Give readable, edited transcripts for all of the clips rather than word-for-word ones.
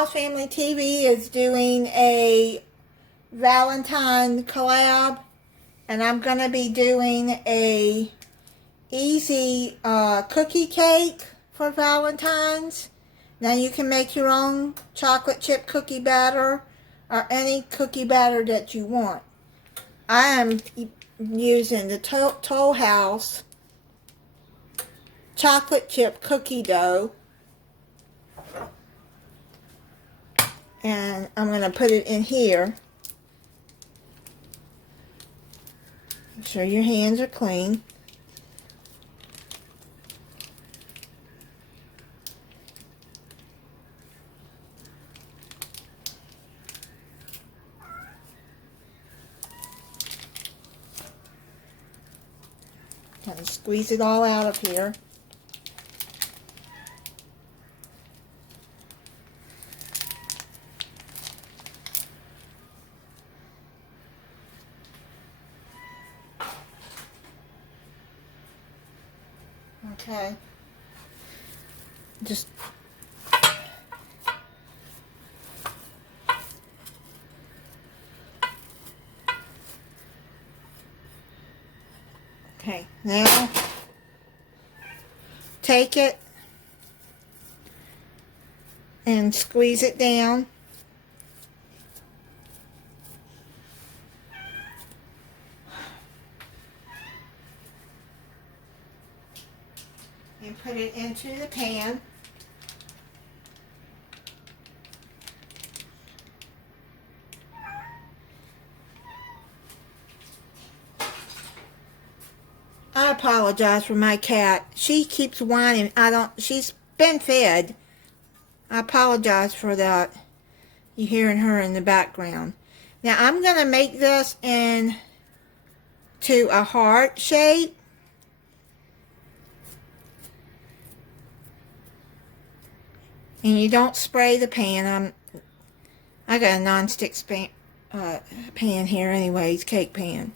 Moss Family TV is doing a Valentine collab, and I'm going to be doing a easy cookie cake for Valentine's. Now you can make your own chocolate chip cookie batter or any cookie batter that you want. I am using the Toll House chocolate chip cookie dough, and I'm going to put it in here. Make sure your hands are clean. Kind of squeeze it all out of here. Okay. Just okay, now take it and squeeze it down. And put it into the pan. I apologize for my cat. She keeps whining. She's been fed. I apologize for that. You're hearing her in the background. Now I'm going to make this into a heart shape. And you don't spray the pan. I got a non-stick pan here anyways, cake pan.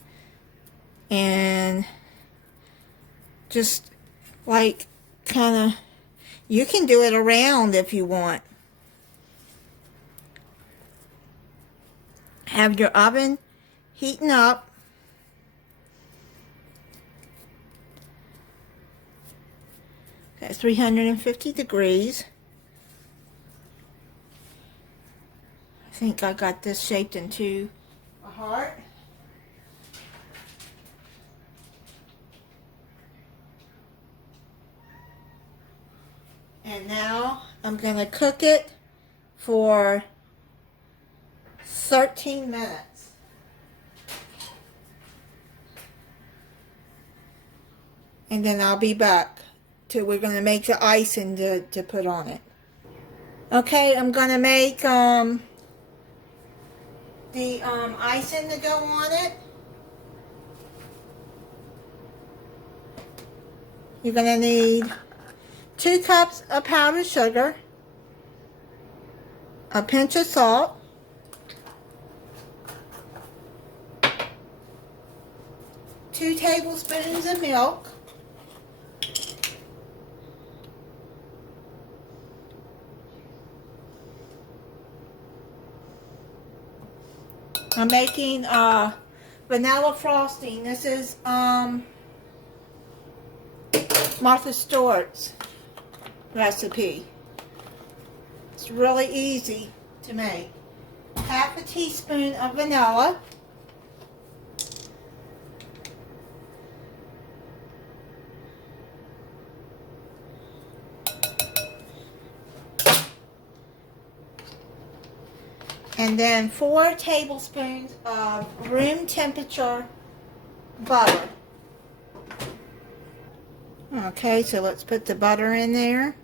And just like kind of, you can do it around if you want. Have your oven heating up. At 350 degrees. I think I got this shaped into a heart. And now I'm going to cook it for 13 minutes. And then I'll be back till we're going to make the icing to put on it. Okay, I'm going to make the icing to go on it. You're going to need 2 cups of powdered sugar, a pinch of salt, two tablespoons of milk, I'm making vanilla frosting. This is Martha Stewart's recipe. It's really easy to make. Half a teaspoon of vanilla. And then 4 tablespoons of room temperature butter. Okay, so let's put the butter in there.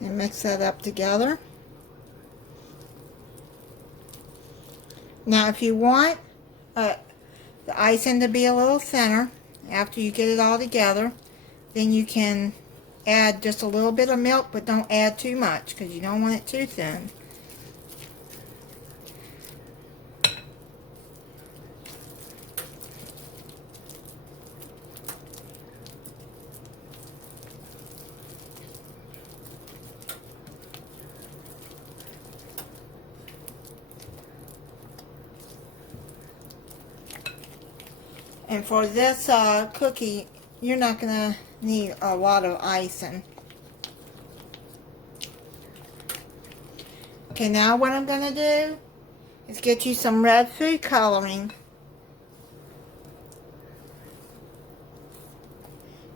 And mix that up together. Now if you want the icing to be a little thinner after you get it all together, then you can add just a little bit of milk, but don't add too much because you don't want it too thin. And for this cookie, you're not going to need a lot of icing. Okay, now what I'm going to do is get you some red food coloring.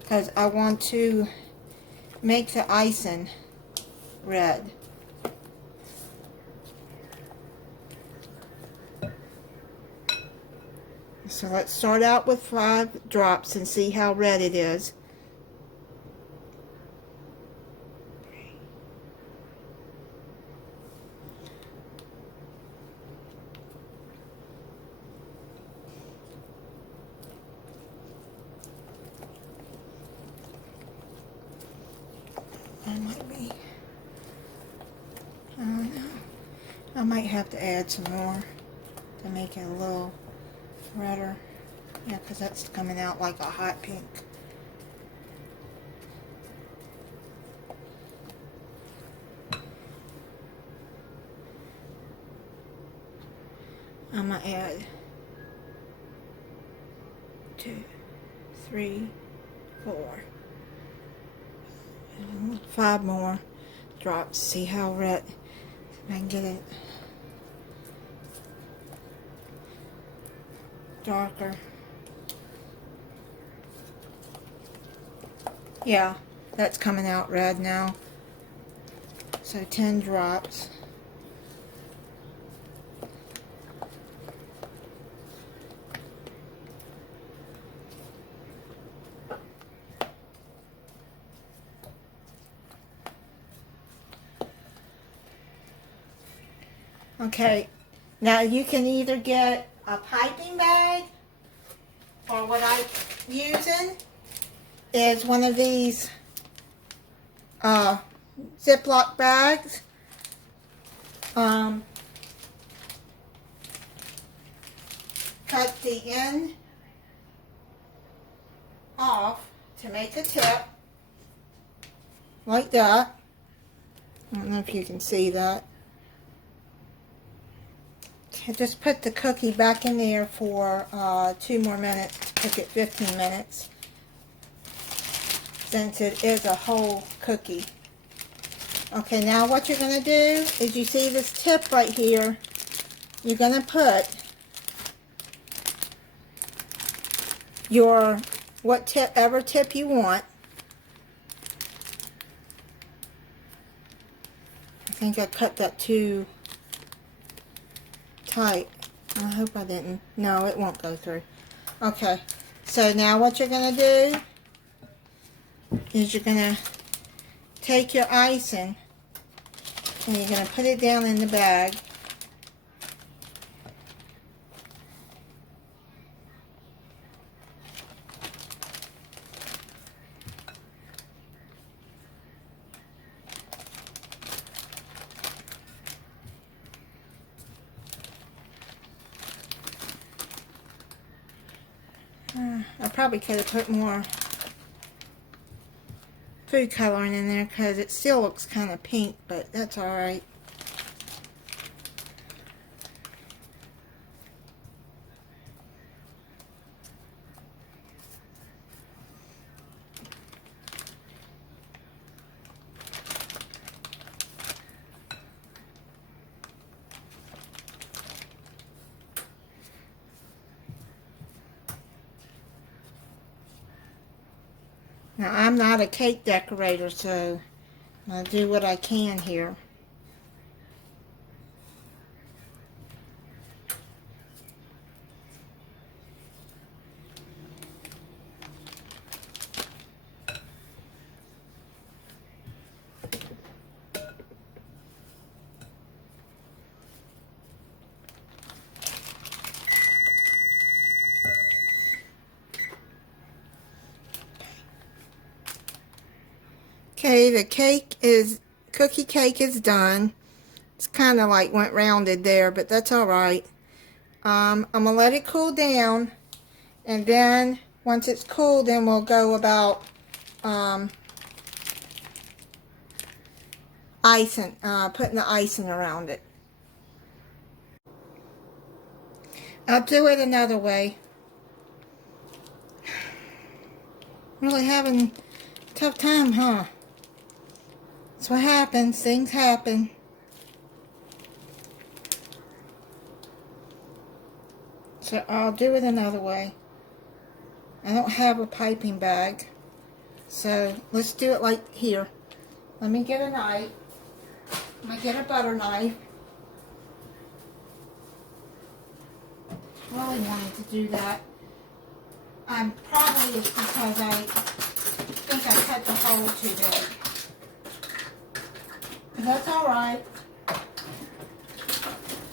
Because I want to make the icing red. So let's start out with 5 drops and see how red it is. I might have to add some more to make it a little redder. Yeah, because that's coming out like a hot pink. I'm going to add 2, 3, 4, and 5 more drops. See how red, if I can get it darker. Yeah, that's coming out red now. So 10 drops. Okay, now you can either get a piping bag, or what I'm using is one of these Ziploc bags. Cut the end off to make a tip, like that. I don't know if you can see that. Just put the cookie back in there for 2 more minutes, cook it 15 minutes, since it is a whole cookie. Okay, now what you're going to do is, you see this tip right here, you're going to put your, whatever tip you want. I think I cut that too tight. I hope I didn't. No, it won't go through. Okay, so now what you're going to do is you're going to take your icing and you're going to put it down in the bag. I probably could have put more food coloring in there because it still looks kind of pink, but that's alright. Now, I'm not a cake decorator, so I'll do what I can here. Okay, the cookie cake is done. It's kind of like went rounded there, but that's alright. I'm going to let it cool down, and then once it's cooled, then we'll go about icing, putting the icing around it. I'll do it another way. Really having a tough time, huh? That's what happens. Things happen. So I'll do it another way. I don't have a piping bag. So let's do it like here. Let me get a knife. I'm going to get a butter knife. Really wanted to do that. Probably it's because I think I cut the hole too big. But that's alright.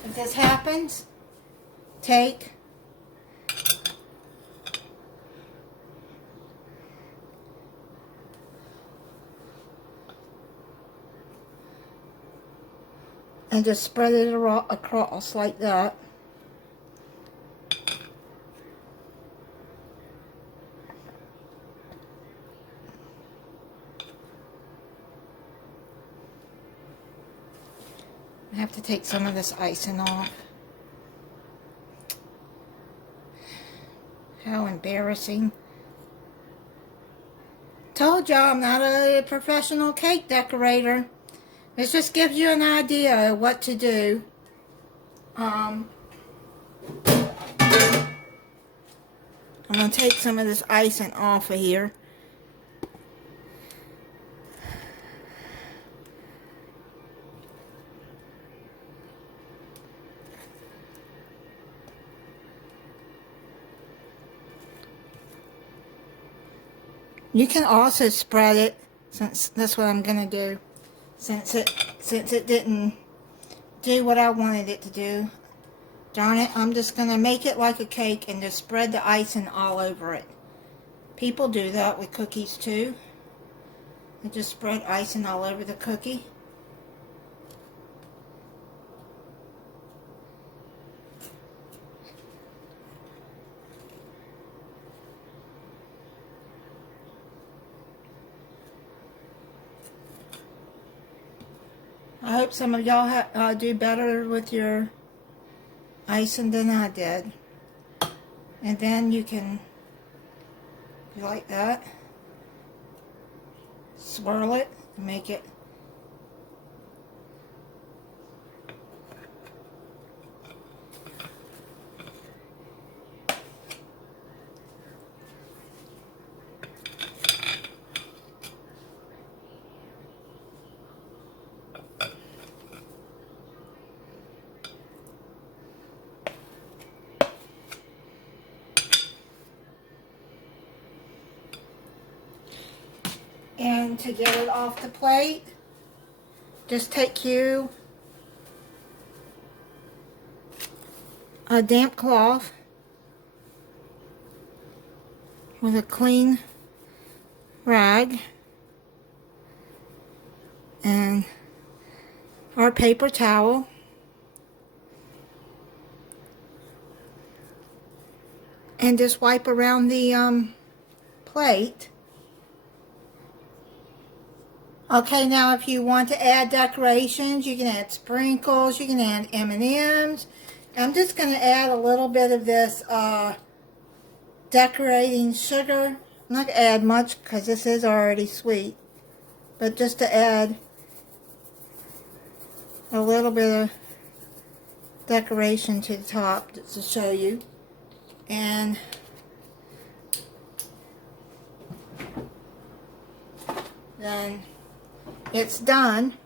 If this happens, take and just spread it across like that. I have to take some of this icing off. How embarrassing. Told y'all I'm not a professional cake decorator. This just gives you an idea of what to do. I'm going to take some of this icing off of here. You can also spread it, since that's what I'm going to do. Since it didn't do what I wanted it to do. Darn it, I'm just going to make it like a cake and just spread the icing all over it. People do that with cookies too. They just spread icing all over the cookie. I hope some of y'all do better with your icing than I did. And then you can, like that, swirl it and make it. And to get it off the plate, just take you a damp cloth with a clean rag and or a paper towel, and just wipe around the plate. Okay, now if you want to add decorations, you can add sprinkles, you can add M&Ms. I'm just going to add a little bit of this decorating sugar. I'm not going to add much because this is already sweet, but just to add a little bit of decoration to the top just to show you. And then it's done.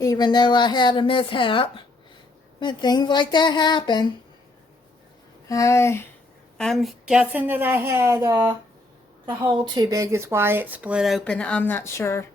Even though I had a mishap. But things like that happen. I'm guessing that I had the hole too big is why it split open. I'm not sure.